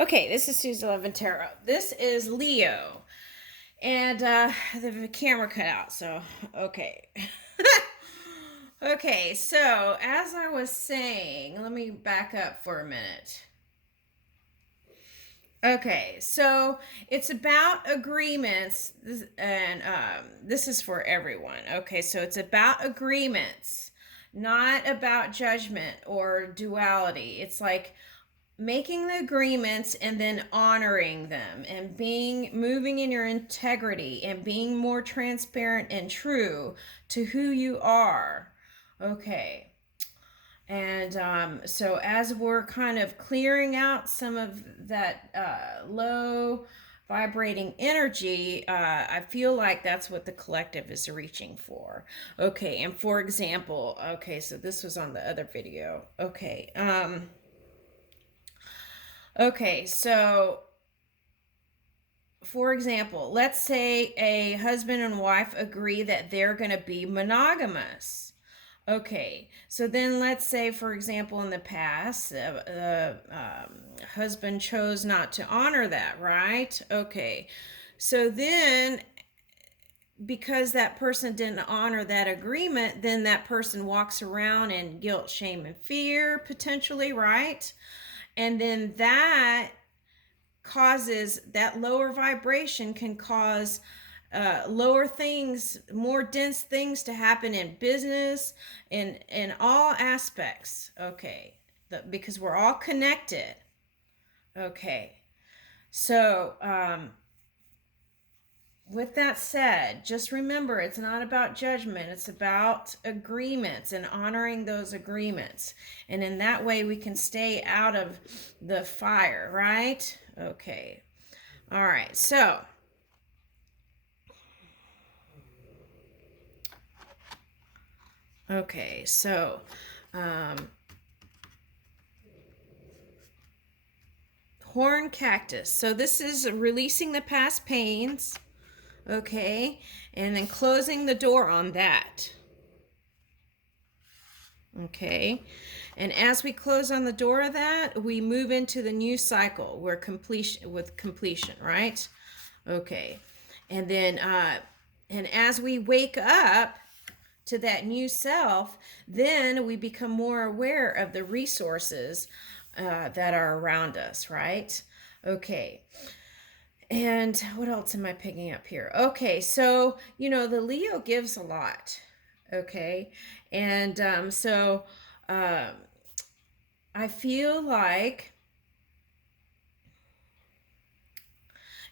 Okay, this is Susan Love and Tarot. This is Leo. And the camera cut out, so okay. Okay, so as I was saying, let me back up for a minute. Okay, so it's about agreements, and this is for everyone. Okay, so it's about agreements, not about judgment or duality. It's like making the agreements and then honoring them and moving in your integrity and being more transparent and true to who you are. Okay. And so as we're kind of clearing out some of that low vibrating energy, I feel like that's what the collective is reaching for. Okay, and for example, okay, so this was on the other video. Okay, so for example, let's say a husband and wife agree that they're going to be monogamous. Okay, so then let's say, for example, in the past, the husband chose not to honor that, right? Okay, so then because that person didn't honor that agreement, then that person walks around in guilt, shame, and fear, potentially, right? And then that causes that lower vibration can cause lower things, more dense things to happen in business, in all aspects. Okay, because we're all connected. Okay, so with that said, just remember it's not about judgment, it's about agreements and honoring those agreements. And in that way, we can stay out of the fire, right? Okay. All right. So, okay. So, horn cactus. So, this is releasing the past pains. Okay. And then closing the door on that. Okay. And as we close on the door of that, we move into the new cycle where completion, right? Okay. And then and as we wake up to that new self, then we become more aware of the resources that are around us, right? Okay. And what else am I picking up here? Okay, so the Leo gives a lot. Okay, and so I feel like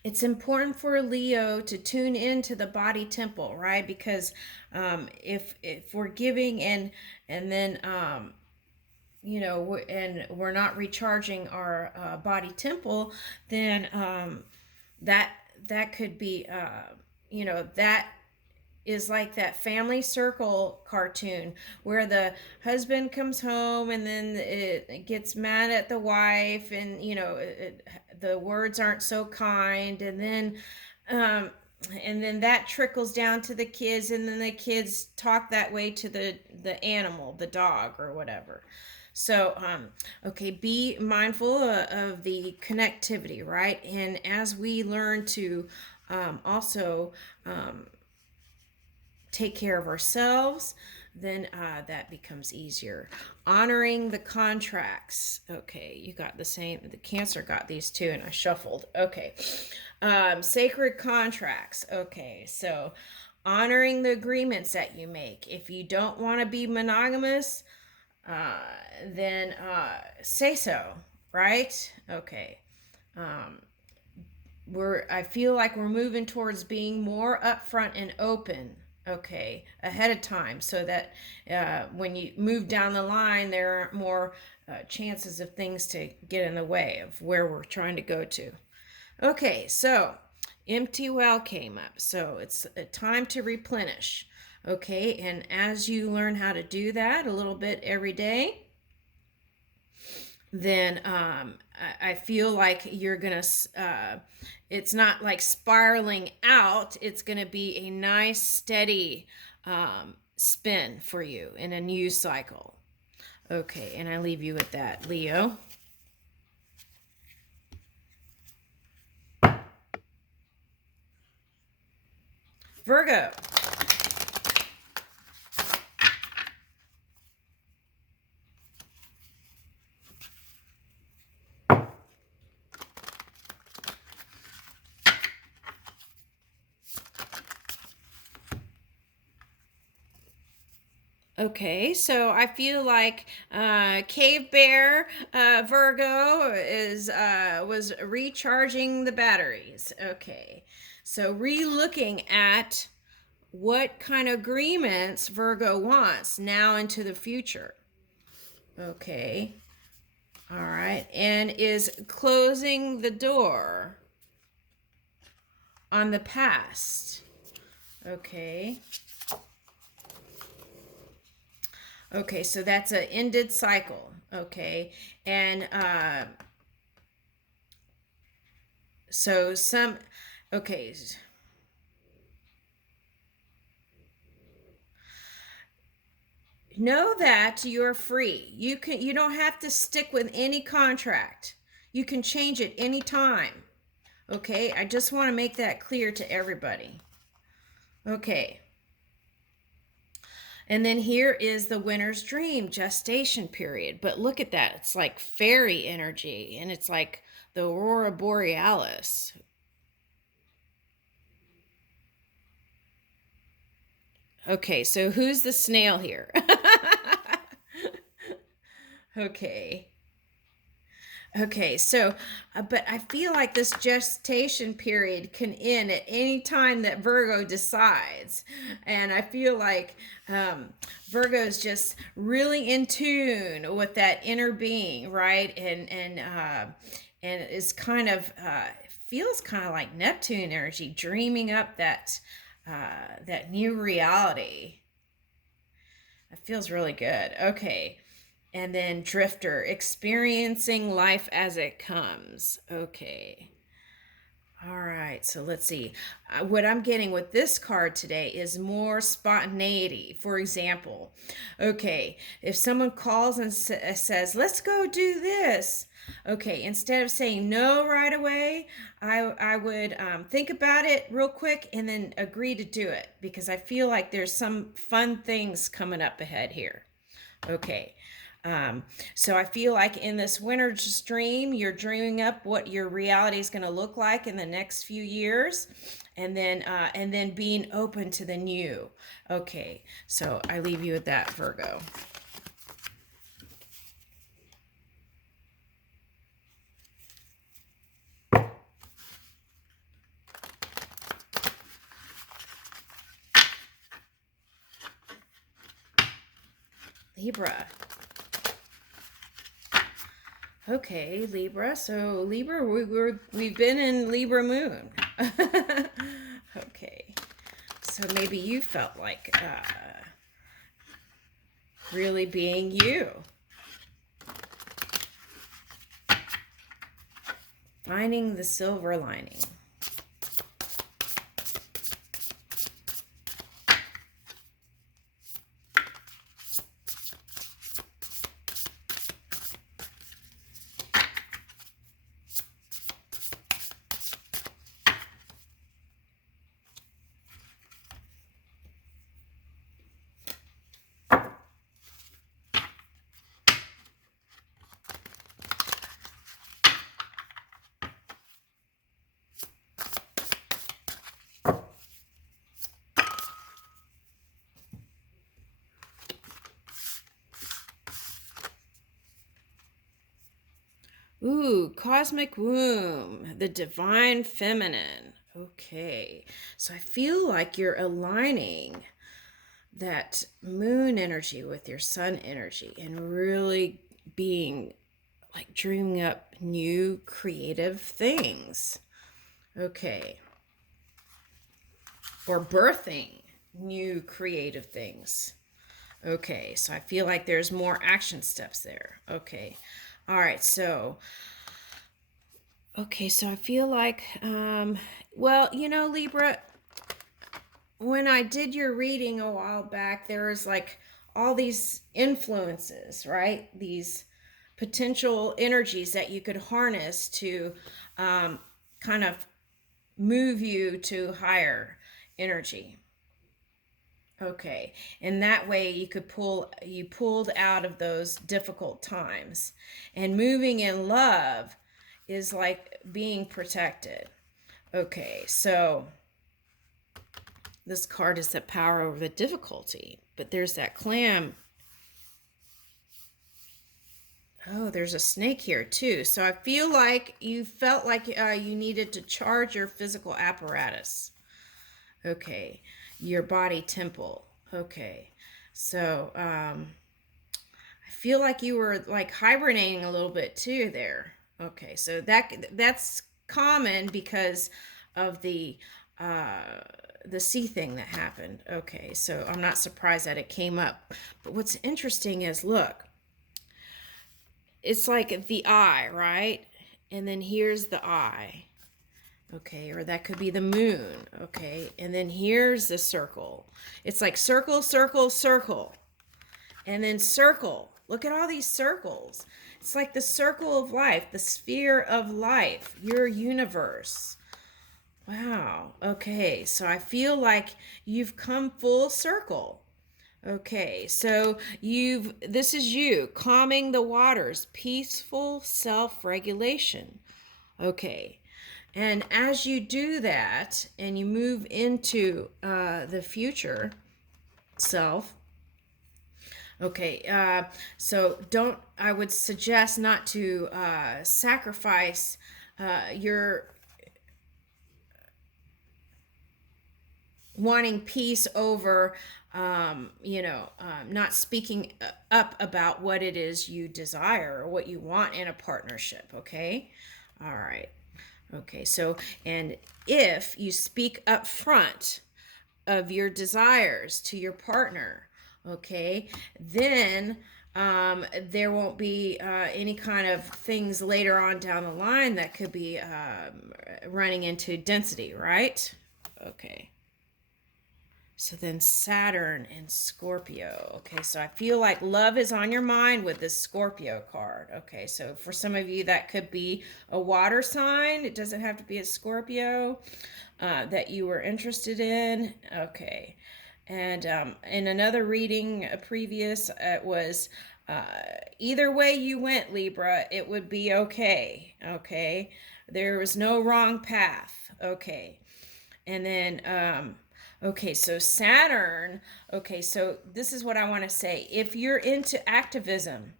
it's important for Leo to tune into the body temple, right? Because if we're giving and then and we're not recharging our body temple, then that could be that is like that family circle cartoon where the husband comes home and then it gets mad at the wife, and the words aren't so kind, and then that trickles down to the kids, and then the kids talk that way to the animal, the dog or whatever. So okay, be mindful of the connectivity, right? And as we learn to also take care of ourselves, then that becomes easier. Honoring the contracts. Okay, you got the same. The Cancer got these two, and I shuffled. Okay. Sacred contracts. Okay, so honoring the agreements that you make. If you don't want to be monogamous, then say so, right? Okay. I feel like we're moving towards being more upfront and open, okay, ahead of time, so that when you move down the line, there aren't more chances of things to get in the way of where we're trying to go to. Okay, so empty well came up, so it's a time to replenish. Okay, and as you learn how to do that a little bit every day, then I feel like you're gonna it's not like spiraling out, it's gonna be a nice steady spin for you in a new cycle. Okay, and I leave you with that, Leo. Virgo. Okay, so I feel like Cave Bear Virgo is was recharging the batteries. Okay, so re-looking at what kind of agreements Virgo wants now into the future. Okay, all right, and is closing the door on the past. Okay. Okay, so that's an ended cycle. Okay, and so some, okay, know that you're free. You don't have to stick with any contract. You can change it anytime. Okay, I just want to make that clear to everybody. Okay. And then here is the winter's dream gestation period. But look at that. It's like fairy energy and it's like the aurora borealis. Okay, so who's the snail here? Okay. Okay, so, but I feel like this gestation period can end at any time that Virgo decides. And I feel like Virgo's just really in tune with that inner being, right? And is kind of, feels kind of like Neptune energy, dreaming up that new reality. It feels really good. Okay. And then Drifter, experiencing life as it comes. Okay. All right. So let's see. What I'm getting with this card today is more spontaneity. For example, okay, if someone calls and says, let's go do this. Okay, instead of saying no right away, I would think about it real quick and then agree to do it because I feel like there's some fun things coming up ahead here. Okay. So I feel like in this winter's dream, you're dreaming up what your reality is going to look like in the next few years, and then being open to the new. Okay, so I leave you with that, Virgo. Libra. Okay, Libra. So Libra, we've been in Libra moon. Okay, so maybe you felt like really being you. Finding the silver lining. Ooh, cosmic womb, the divine feminine. Okay, so I feel like you're aligning that moon energy with your sun energy and really being like dreaming up new creative things. Okay, or birthing new creative things. Okay, so I feel like there's more action steps there. Okay. All right, so I feel like well, Libra, when I did your reading a while back, there was like all these influences, right? These potential energies that you could harness to kind of move you to higher. energy. Okay, and that way you pulled out of those difficult times. And moving in love is like being protected. Okay, so this card is the power over the difficulty, but there's that clam. Oh, there's a snake here too. So I feel like you felt like you needed to charge your physical apparatus. Okay, your body temple. Okay, so I feel like you were like hibernating a little bit too there. Okay, so that's common because of the sea thing that happened. Okay, so I'm not surprised that it came up. But what's interesting is, look, it's like the eye, right? And then here's the eye. Okay, or that could be the moon. Okay, and then here's the circle. It's like circle, circle, circle, and then circle. Look at all these circles. It's like the circle of life, the sphere of life, your universe. Wow. Okay, so I feel like you've come full circle. Okay, so this is you calming the waters, peaceful self-regulation. Okay, and as you do that and you move into the future self, okay, so I would suggest not to sacrifice your wanting peace over, not speaking up about what it is you desire or what you want in a partnership, okay? All right. Okay, so, and if you speak up front of your desires to your partner, okay, then there won't be any kind of things later on down the line that could be running into density, right? Okay. So then Saturn and Scorpio. Okay, so I feel like love is on your mind with this Scorpio card. Okay, so for some of you that could be a water sign. It doesn't have to be a Scorpio that you were interested in. Okay, and in another reading, previous, it was either way you went, Libra, it would be okay. Okay, there was no wrong path. Okay, and then okay, so Saturn, okay, so this is what I want to say. If you're into activism,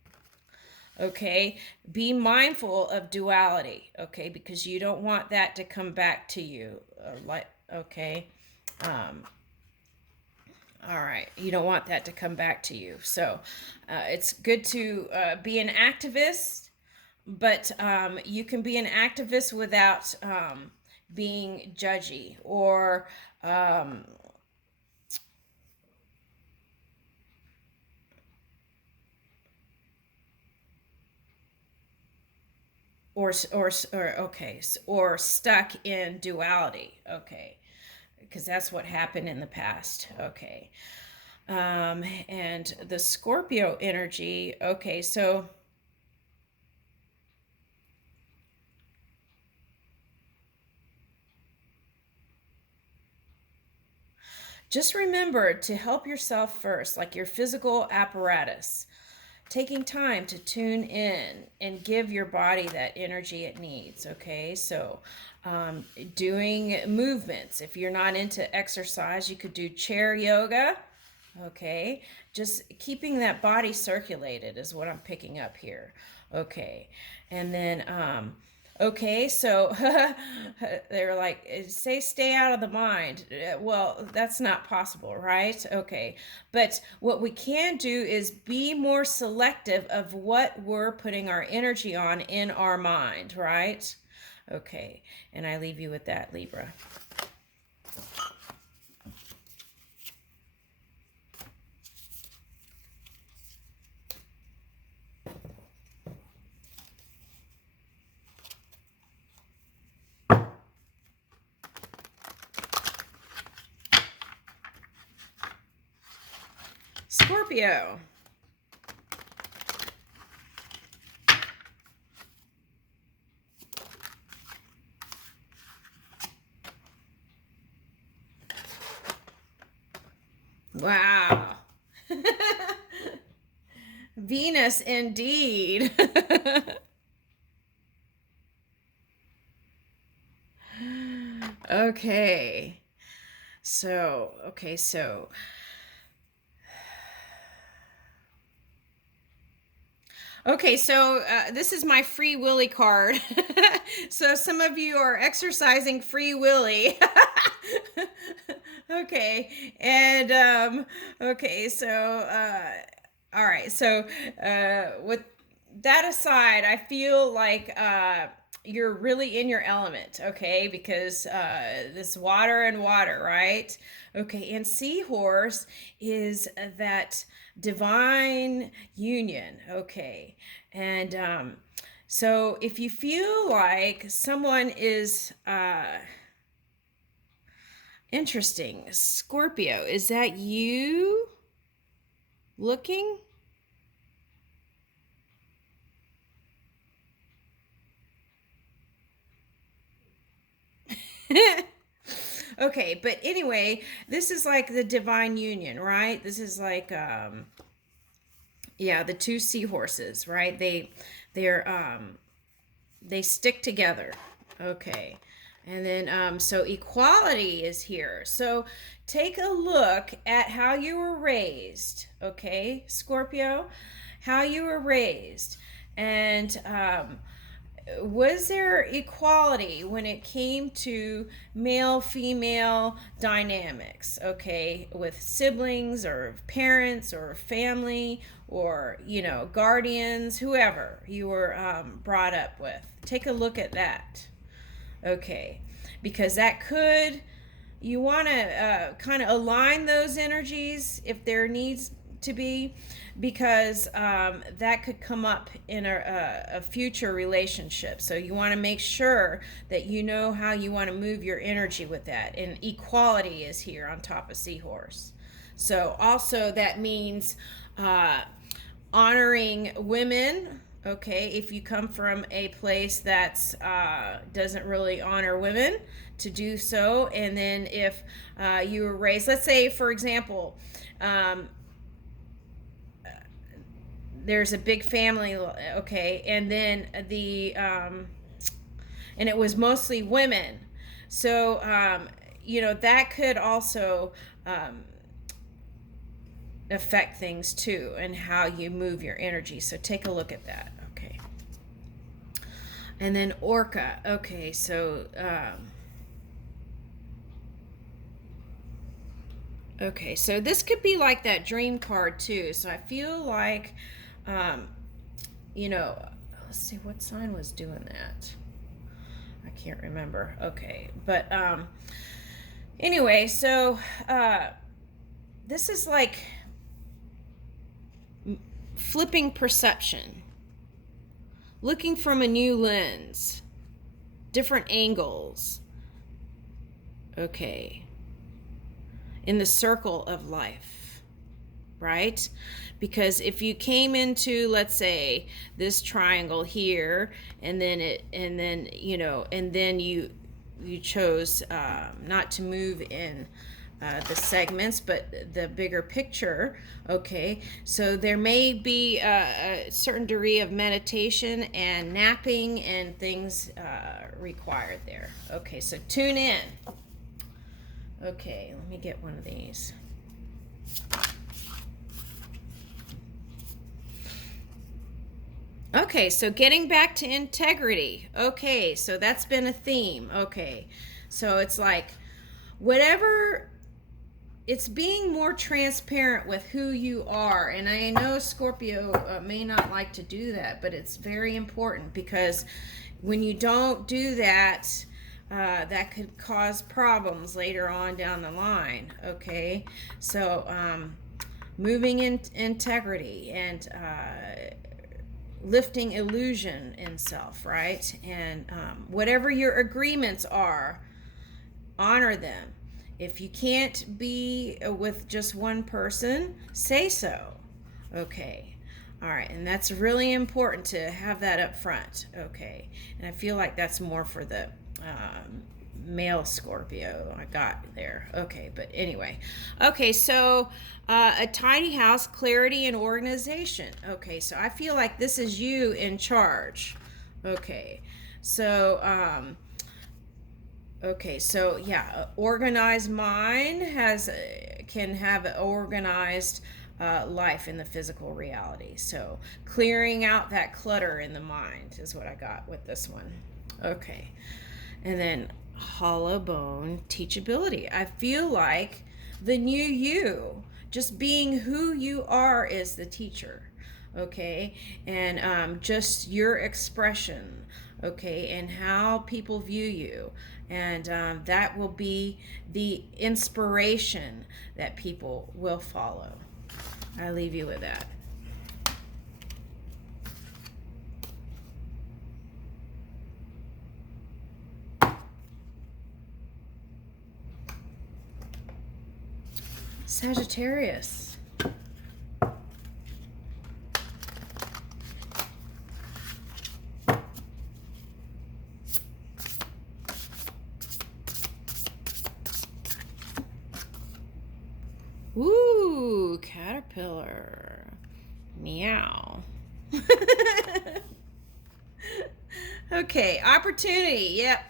okay, be mindful of duality, okay, because you don't want that to come back to you. Okay, all right, you don't want that to come back to you. So it's good to be an activist, but you can be an activist without being judgy or or stuck in duality. Okay, because that's what happened in the past. Okay, and the Scorpio energy. Okay, so just remember to help yourself first, like your physical apparatus. Taking time to tune in and give your body that energy it needs. Okay, so doing movements. If you're not into exercise, you could do chair yoga. Okay, just keeping that body circulated is what I'm picking up here. Okay, and then okay, so they're like, say stay out of the mind. Well, that's not possible, right? Okay, but what we can do is be more selective of what we're putting our energy on in our mind, right? Okay, and I leave you with that, Libra. Scorpio. Wow. Venus indeed. Okay. So this is my free willy card. So some of you are exercising free willy. Okay, and all right. So with that aside, I feel like you're really in your element, okay? Because this water and water, right? Okay, and seahorse is that divine union, okay? And so if you feel like someone is interesting, Scorpio, is that you looking? Okay, but anyway, this is like the divine union, right? This is like yeah, the two seahorses, right? They stick together. Okay. And then so equality is here. So take a look at how you were raised, okay, Scorpio? How you were raised. And was there equality when it came to male female dynamics, okay, with siblings or parents or family or guardians, whoever you were brought up with? Take a look at that, okay, because that could, you want to kind of align those energies if there needs to be, because that could come up in a future relationship. So you want to make sure that you know how you want to move your energy with that. And equality is here on top of seahorse. So also that means honoring women. Okay, if you come from a place that's doesn't really honor women, to do so. And then if you were raised, let's say for example, there's a big family, okay, and then and it was mostly women. So that could also affect things too, and how you move your energy. So take a look at that, okay. And then Orca, okay, so okay, so this could be like that dream card too. So I feel like um let's see, what sign was doing that? I can't remember. Okay, but anyway, so this is like flipping perception, looking from a new lens, different angles, okay, in the circle of life, right? Because if you came into, let's say, this triangle here, and then you chose not to move in the segments, but the bigger picture, okay, so there may be a certain degree of meditation and napping and things required there. Okay, so tune in. Okay, let me get one of these. Okay, so getting back to integrity. Okay, so that's been a theme. Okay, so it's like whatever, it's being more transparent with who you are. And I know Scorpio may not like to do that, but it's very important, because when you don't do that, that could cause problems later on down the line, okay? So moving in integrity and lifting illusion in self, right? And whatever your agreements are, honor them. If you can't be with just one person, say so, okay? All right, and that's really important to have that up front, okay? And I feel like that's more for the male Scorpio I got there. Okay, but anyway. Okay, so a tiny house, clarity and organization. Okay, so I feel like this is you in charge. Okay, so yeah, organized mind can have an organized life in the physical reality. So clearing out that clutter in the mind is what I got with this one. Okay, and then hollow bone teachability. I feel like the new you, just being who you are, is the teacher. Okay, and just your expression. Okay, and how people view you, and that will be the inspiration that people will follow. I leave you with that. Sagittarius. Ooh, caterpillar. Meow. Okay, opportunity. Yep.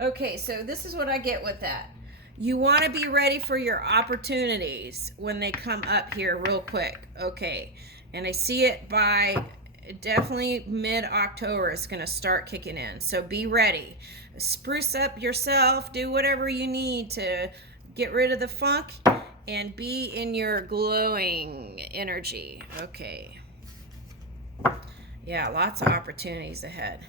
Okay, so this is what I get with that. You want to be ready for your opportunities when they come up here real quick. Okay, and I see it by definitely mid-October it's going to start kicking in. So be ready. Spruce up yourself. Do whatever you need to get rid of the funk and be in your glowing energy. Okay. Yeah, lots of opportunities ahead.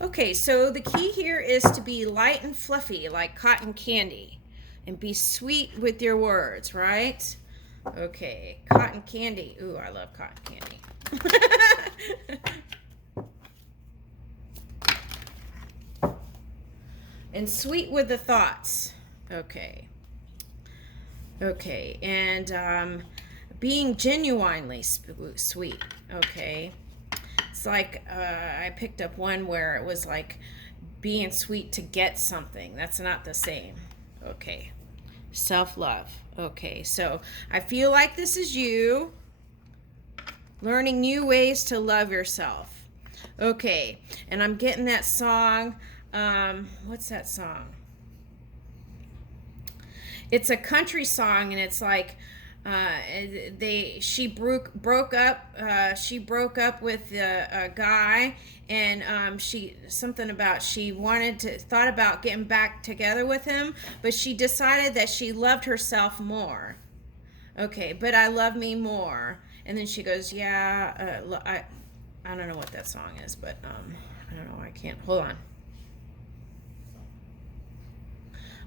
Okay, so the key here is to be light and fluffy like cotton candy and be sweet with your words, right? Okay, cotton candy. Ooh, I love cotton candy. And sweet with the thoughts. Okay. Okay, and being genuinely sweet. Okay. It's like I picked up one where it was like being sweet to get something. That's not the same. Okay. Self-love. Okay, so I feel like this is you learning new ways to love yourself. Okay, and I'm getting that song. What's that song? It's a country song, and it's like she broke up with a guy, and she thought about getting back together with him, but she decided that she loved herself more. Okay, but I love me more. And then she goes, yeah, I don't know what that song is, but I don't know, I can't, hold on.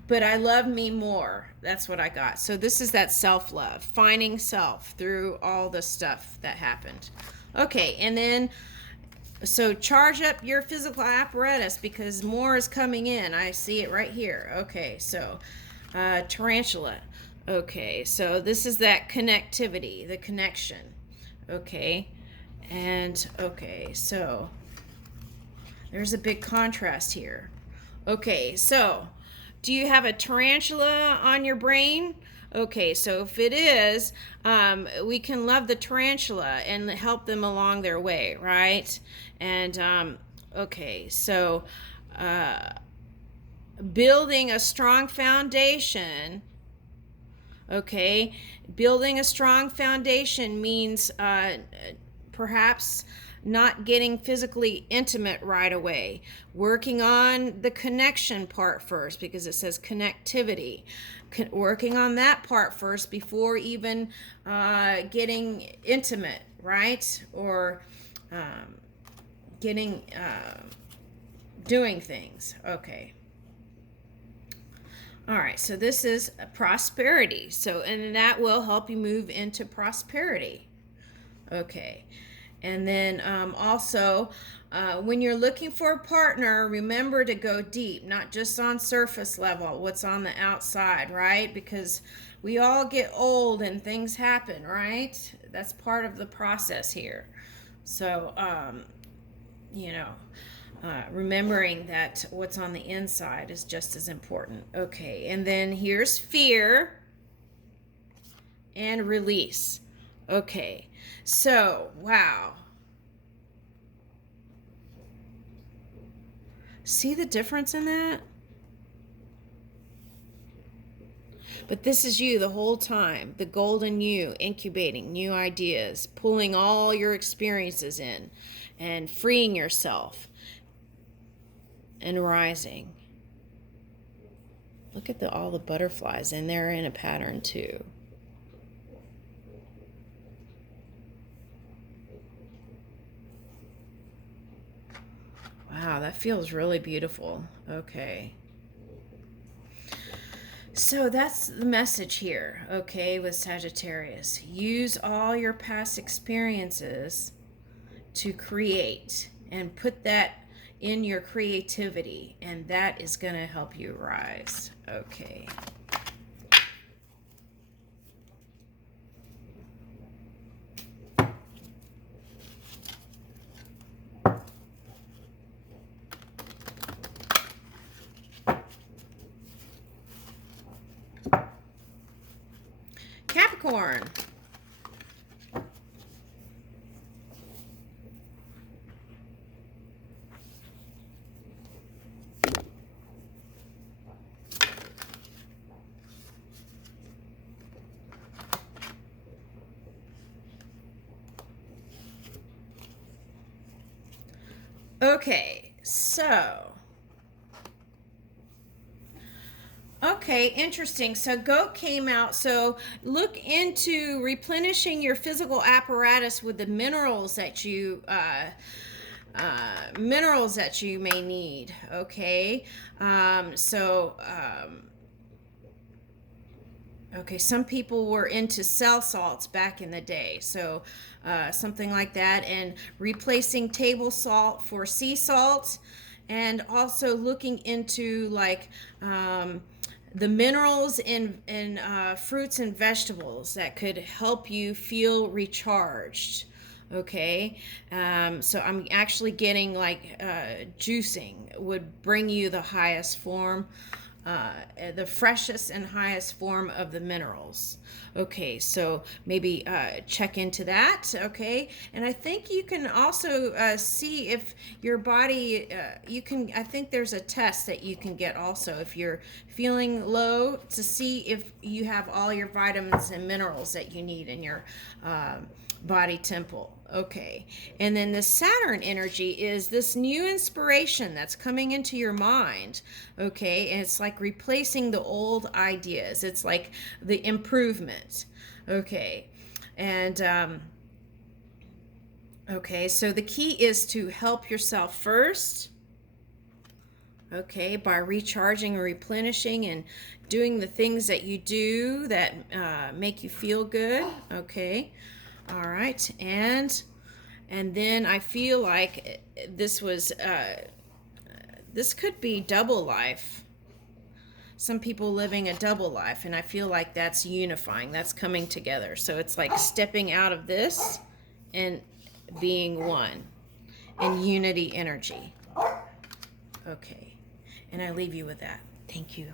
But I love me more. That's what I got. So this is that self-love, finding self through all the stuff that happened. Okay, and then, so charge up your physical apparatus because more is coming in. I see it right here. Okay, so tarantula. Okay, so this is that connectivity, the connection. Okay, and okay, so there's a big contrast here. Okay, so do you have a tarantula on your brain? Okay, so if it is, we can love the tarantula and help them along their way, right? And okay, so building a strong foundation. Okay, building a strong foundation means perhaps not getting physically intimate right away, working on the connection part first because it says connectivity, working on that part first before even getting intimate, right? Or getting doing things. Okay. All right, so this is prosperity. So, and that will help you move into prosperity. Okay. And then also, when you're looking for a partner, remember to go deep, not just on surface level, what's on the outside, right? Because we all get old and things happen, right? That's part of the process here. So, you know, remembering that what's on the inside is just as important. Okay, and then here's fear and release. Okay, so, wow. See the difference in that? But this is you the whole time, the golden you, incubating new ideas, pulling all your experiences in, and freeing yourself and rising. Look at all the butterflies, and they're in a pattern too. Wow, that feels really beautiful. Okay. So that's the message here, okay, with Sagittarius. Use all your past experiences to create and put that in your creativity, and that is going to help you rise. Okay. Capricorn. Okay, so. Okay, interesting. So goat came out. So look into replenishing your physical apparatus with the minerals that you may need. Okay, okay, some people were into cell salts back in the day, so something like that, and replacing table salt for sea salt, and also looking into like the minerals in fruits and vegetables that could help you feel recharged. Okay, so I'm actually getting like juicing would bring you the highest form, the freshest and highest form of the minerals. Okay, so maybe check into that. Okay, and I think you can also see if your body, I think there's a test that you can get also if you're feeling low, to see if you have all your vitamins and minerals that you need in your body temple. Okay, and then the Saturn energy is this new inspiration that's coming into your mind. Okay, and it's like replacing the old ideas. It's like the improvement. Okay, and okay, so the key is to help yourself first. Okay, by recharging and replenishing and doing the things that you do that make you feel good. Okay, all right, and then I feel like this could be double life. Some people living a double life, and I feel like that's unifying, that's coming together. So it's like stepping out of this and being one in unity energy. Okay, and I leave you with that. Thank you.